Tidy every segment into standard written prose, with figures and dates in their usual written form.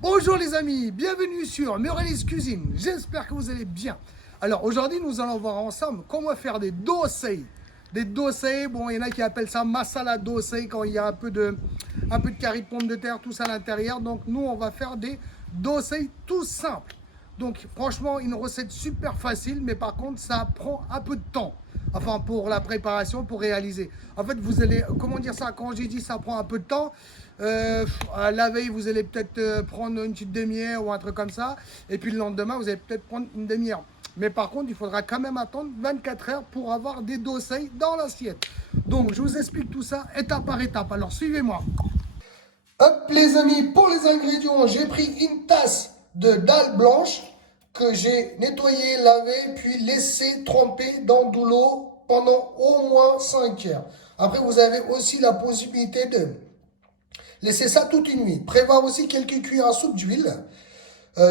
Bonjour les amis, bienvenue sur Murelli's Cuisine, j'espère que vous allez bien. Alors aujourd'hui nous allons voir ensemble comment faire des dossai. Des dossai, bon il y en a qui appellent ça masala dossai quand il y a un peu de curry de pommes de terre, tout ça à l'intérieur. Donc nous on va faire des dossai tout simples. Donc franchement une recette super facile, mais par contre ça prend un peu de temps. Enfin pour la préparation, pour réaliser. En fait vous allez, comment dire ça, quand j'ai dit ça prend un peu de temps, la veille vous allez peut-être prendre une petite demi-heure ou un truc comme ça. Et puis le lendemain vous allez peut-être prendre une demi-heure. Mais par contre il faudra quand même attendre 24 heures pour avoir des dossai dans l'assiette. Donc je vous explique tout ça étape par étape. Alors suivez-moi. Hop les amis, pour les ingrédients, j'ai pris une tasse de dalle blanche que j'ai nettoyé, lavé, puis laissé tremper dans de l'eau pendant au moins 5 heures. Après, vous avez aussi la possibilité de laisser ça toute une nuit. Prévoir aussi quelques cuillères à soupe d'huile,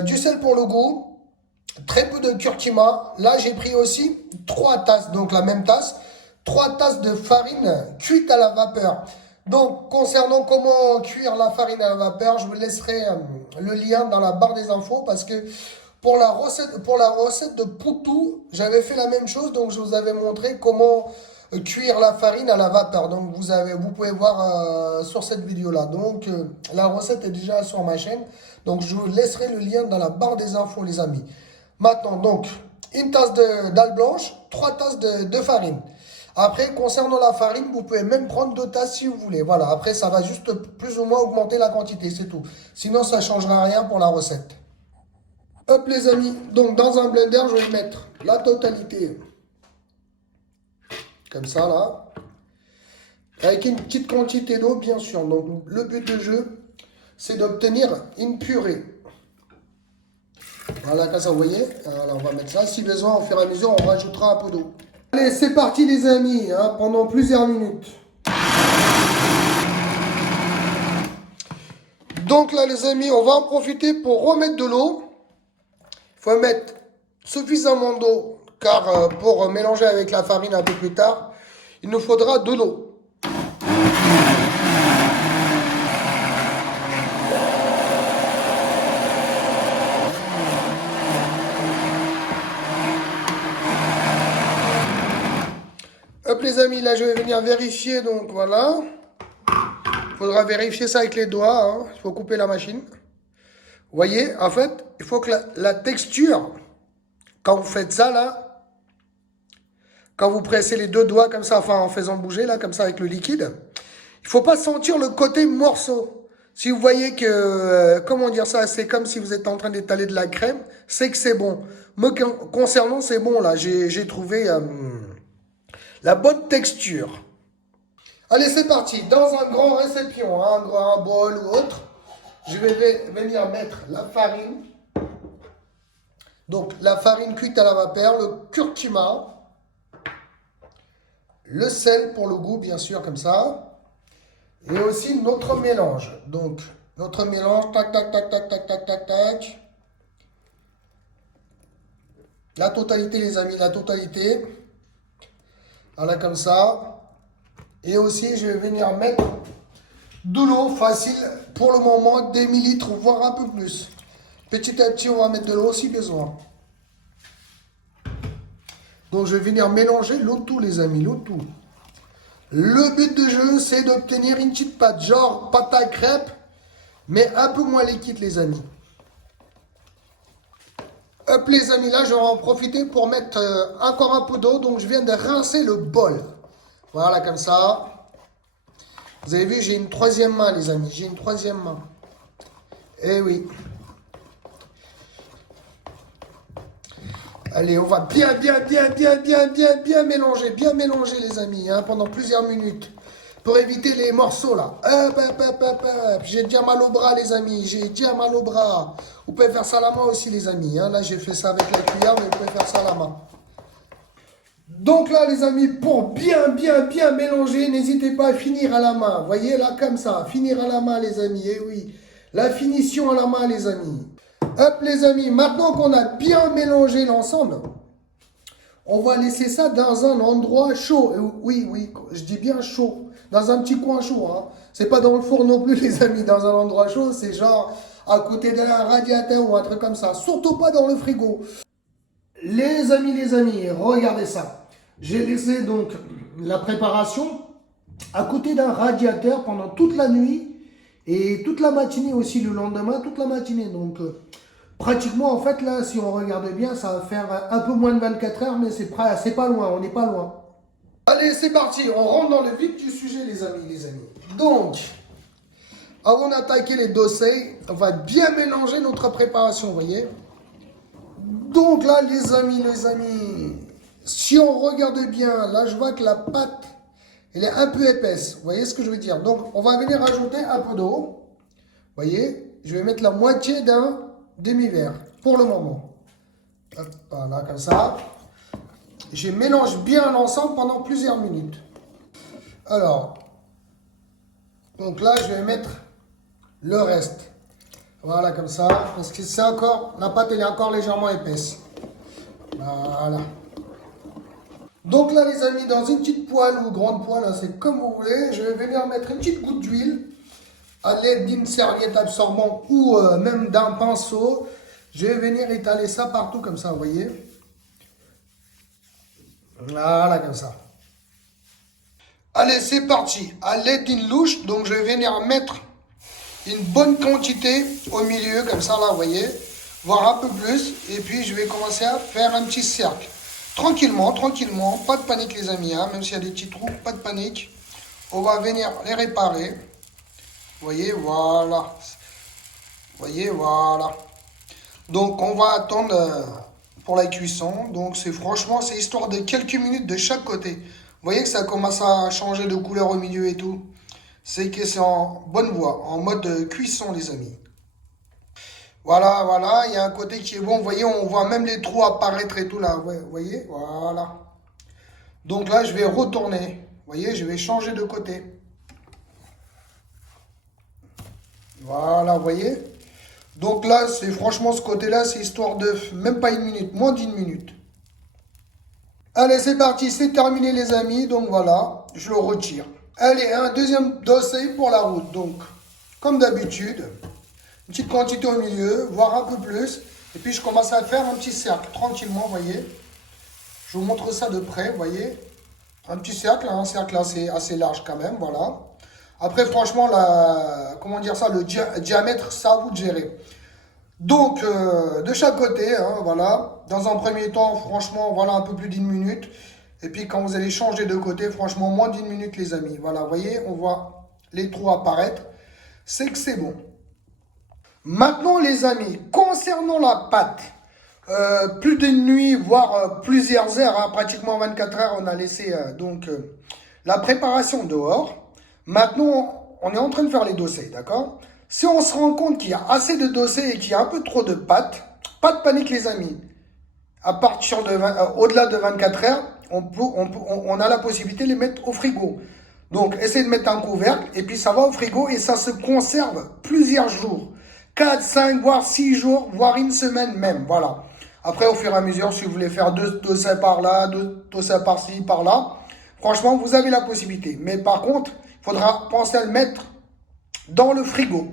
du sel pour le goût, très peu de curcuma. Là, j'ai pris aussi 3 tasses, donc la même tasse, 3 tasses de farine cuite à la vapeur. Donc, concernant comment cuire la farine à la vapeur, je vous laisserai le lien dans la barre des infos parce que pour la recette de poutou, j'avais fait la même chose. Donc, je vous avais montré comment cuire la farine à la vapeur. Donc, vous pouvez voir sur cette vidéo-là. Donc, la recette est déjà sur ma chaîne. Donc, je vous laisserai le lien dans la barre des infos, les amis. Maintenant, donc, une tasse d'algue blanche, 3 tasses de farine. Après, concernant la farine, vous pouvez même prendre 2 tasses si vous voulez. Voilà, après, ça va juste plus ou moins augmenter la quantité, c'est tout. Sinon, ça ne changera rien pour la recette. Hop, les amis. Donc, dans un blender, je vais mettre la totalité. Comme ça, là. Avec une petite quantité d'eau, bien sûr. Donc, le but du jeu, c'est d'obtenir une purée. Voilà, comme ça, vous voyez. Alors, on va mettre ça. Si besoin, au fur et à mesure, on rajoutera un peu d'eau. Allez, c'est parti les amis, hein, pendant plusieurs minutes. Donc là les amis, on va en profiter pour remettre de l'eau. Il faut mettre suffisamment d'eau, car pour mélanger avec la farine un peu plus tard, il nous faudra de l'eau. Hop les amis, là je vais venir vérifier, donc voilà. Il faudra vérifier ça avec les doigts, hein. Il faut couper la machine. Vous voyez, en fait, il faut que la texture, quand vous faites ça là, quand vous pressez les 2 doigts comme ça, enfin en faisant bouger là, comme ça avec le liquide, il ne faut pas sentir le côté morceau. Si vous voyez que, comment dire ça, c'est comme si vous êtes en train d'étaler de la crème, c'est que c'est bon. Moi, concernant, c'est bon là, j'ai trouvé la bonne texture. Allez, c'est parti. Dans un grand récipient, hein, un bol ou autre, je vais venir mettre la farine. Donc, la farine cuite à la vapeur, le curcuma, le sel pour le goût, bien sûr, comme ça. Et aussi notre mélange. Donc, notre mélange, tac, tac, tac, tac, tac, tac, tac, tac. La totalité, les amis, la totalité. Voilà, comme ça. Et aussi, je vais venir mettre de l'eau facile pour le moment, des millilitres, voire un peu plus. Petit à petit, on va mettre de l'eau si besoin. Donc, je vais venir mélanger l'eau tout, les amis, l'eau tout. Le but du jeu, c'est d'obtenir une petite pâte, genre pâte à crêpes, mais un peu moins liquide, les amis. Hop, les amis, là, je vais en profiter pour mettre encore un peu d'eau. Donc, je viens de rincer le bol. Voilà, comme ça. Vous avez vu, j'ai une 3e main, les amis. J'ai une 3e main. Eh oui. Allez, on va bien mélanger, les amis, hein, pendant plusieurs minutes. Pour éviter les morceaux, là. Hop, hop, hop, hop, hop. J'ai déjà mal au bras, les amis. J'ai déjà mal au bras. Vous pouvez faire ça à la main aussi, les amis. Hein. Là, j'ai fait ça avec la cuillère, mais vous pouvez faire ça à la main. Donc là, les amis, pour bien mélanger, n'hésitez pas à finir à la main. Vous voyez, là, comme ça. Finir à la main, les amis. Eh oui. La finition à la main, les amis. Hop, les amis. Maintenant qu'on a bien mélangé l'ensemble, on va laisser ça dans un endroit chaud. Oui, je dis bien chaud. Dans un petit coin chaud. Hein. C'est pas dans le four non plus, les amis. Dans un endroit chaud, c'est genre à côté d'un radiateur ou un truc comme ça. Surtout pas dans le frigo. Les amis, regardez ça. J'ai laissé donc la préparation à côté d'un radiateur pendant toute la nuit et toute la matinée aussi le lendemain, toute la matinée. Donc pratiquement en fait là, si on regarde bien, ça va faire un peu moins de 24 heures, mais c'est pas loin, on n'est pas loin. Allez, c'est parti, on rentre dans le vif du sujet les amis. Donc, avant d'attaquer les dossiers, on va bien mélanger notre préparation, vous voyez. Donc là les amis, si on regarde bien, là je vois que la pâte, elle est un peu épaisse, vous voyez ce que je veux dire. Donc on va venir ajouter un peu d'eau, vous voyez, je vais mettre la moitié d'un demi-verre pour le moment. Hop, voilà, comme ça. Je mélange bien l'ensemble pendant plusieurs minutes. Alors, donc là je vais mettre le reste. Voilà, comme ça, parce que c'est encore, la pâte elle est encore légèrement épaisse. Voilà. Donc là les amis, dans une petite poêle ou grande poêle, hein, c'est comme vous voulez, je vais venir mettre une petite goutte d'huile à l'aide d'une serviette absorbante ou même d'un pinceau. Je vais venir étaler ça partout comme ça, vous voyez. Voilà, comme ça. Allez, c'est parti. À l'aide d'une louche, donc je vais venir mettre une bonne quantité au milieu, comme ça là, vous voyez, voire un peu plus. Et puis je vais commencer à faire un petit cercle. Tranquillement, pas de panique les amis, hein, même s'il y a des petits trous, pas de panique. On va venir les réparer. Vous voyez, voilà. Vous voyez, voilà. Donc on va attendre pour la cuisson. Donc franchement, c'est histoire de quelques minutes de chaque côté. Vous voyez que ça commence à changer de couleur au milieu et tout. C'est que c'est en bonne voie, en mode cuisson les amis. Voilà, il y a un côté qui est bon, vous voyez, on voit même les trous apparaître et tout là, ouais, vous voyez, voilà. Donc là, je vais retourner, vous voyez, je vais changer de côté. Voilà, vous voyez. Donc là, c'est franchement ce côté-là, c'est histoire de même pas une minute, moins d'une minute. Allez, c'est parti, c'est terminé les amis, donc voilà, je le retire. Allez, un deuxième dossier pour la route. Donc, comme d'habitude, une petite quantité au milieu, voire un peu plus. Et puis, je commence à faire un petit cercle, tranquillement, vous voyez. Je vous montre ça de près, vous voyez. Un petit cercle, un cercle assez large quand même, voilà. Après, franchement, comment dire ça, le diamètre, ça à vous de gérer. Donc, de chaque côté, hein, voilà. Dans un premier temps, franchement, voilà, un peu plus d'une minute. Et puis quand vous allez changer de côté, franchement, moins d'une minute les amis. Voilà, vous voyez, on voit les trous apparaître. C'est que c'est bon. Maintenant les amis, concernant la pâte, plus d'une nuit, voire plusieurs heures, hein, pratiquement 24 heures, on a laissé la préparation dehors. Maintenant, on est en train de faire les dossiers, d'accord? Si on se rend compte qu'il y a assez de dossiers et qu'il y a un peu trop de pâte, pas de panique les amis. À partir de au-delà de 24 heures, on a la possibilité de les mettre au frigo. Donc, essayez de mettre un couvercle et puis ça va au frigo et ça se conserve plusieurs jours. 4, 5, voire 6 jours, voire une semaine même. Voilà. Après, au fur et à mesure, si vous voulez faire deux dossiers par là, deux dossiers par-ci, par-là, franchement, vous avez la possibilité. Mais par contre, il faudra penser à le mettre dans le frigo.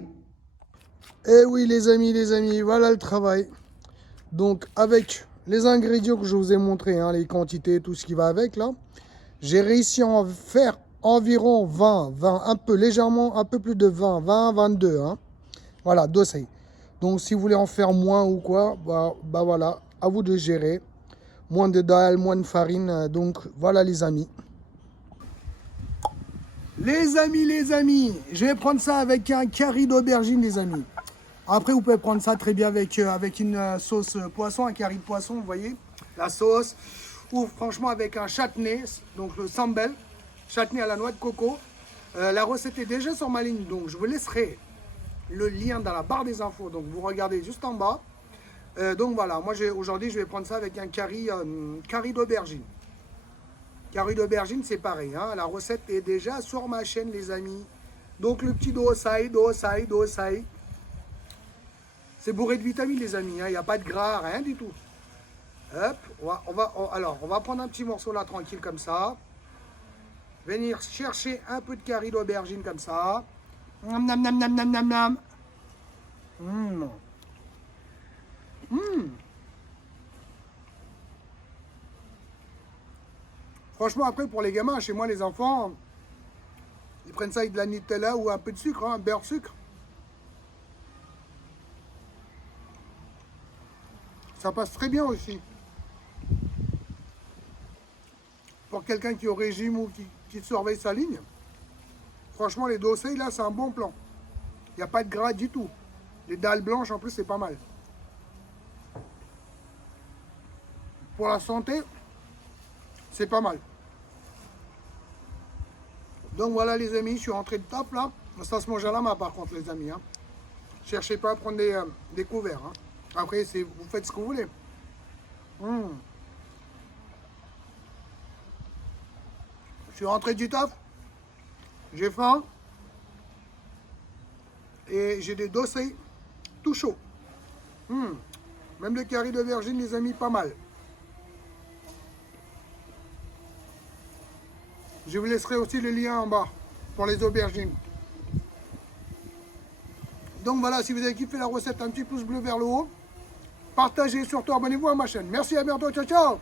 Eh oui, les amis, voilà le travail. Donc, avec les ingrédients que je vous ai montrés, hein, les quantités, tout ce qui va avec là, j'ai réussi à en faire environ 20, un peu légèrement, un peu plus de 20, 22, hein. Voilà, dossier. Donc si vous voulez en faire moins ou quoi, bah voilà, à vous de gérer. Moins de dalle, moins de farine, donc voilà les amis. Les amis, je vais prendre ça avec un curry d'aubergine les amis. Après, vous pouvez prendre ça très bien avec une sauce poisson, un curry de poisson, vous voyez, la sauce. Ou franchement avec un chutney, donc le sambal, chutney à la noix de coco. La recette est déjà sur ma ligne, donc je vous laisserai le lien dans la barre des infos. Donc vous regardez juste en bas. Donc voilà, moi aujourd'hui je vais prendre ça avec un curry d'aubergine. Curry d'aubergine, c'est pareil, hein, la recette est déjà sur ma chaîne les amis. Donc le petit dosai. C'est bourré de vitamines les amis, il n'y a pas de gras, rien du tout. Hop, on va prendre un petit morceau là tranquille comme ça. Venir chercher un peu de curry d'aubergine comme ça. Nam nam nam nam nam nam nam. Franchement, après, pour les gamins, chez moi, les enfants, ils prennent ça avec de la Nutella ou un peu de sucre, hein, beurre, sucre. Ça passe très bien aussi. Pour quelqu'un qui est au régime ou qui surveille sa ligne, franchement, les dossés, là, c'est un bon plan. Il n'y a pas de gras du tout. Les dalles blanches, en plus, c'est pas mal. Pour la santé, c'est pas mal. Donc voilà les amis, je suis rentré de taf là. Ça se mange à la main par contre les amis. Hein. Cherchez pas à prendre des couverts. Hein. Après, vous faites ce que vous voulez. Je suis rentré du taf. J'ai faim. Et j'ai des dossés tout chauds. Même le curry de vergine les amis, pas mal. Je vous laisserai aussi le lien en bas pour les aubergines. Donc voilà, si vous avez kiffé la recette, un petit pouce bleu vers le haut. Partagez, surtout abonnez-vous à ma chaîne. Merci, à bientôt, ciao ciao.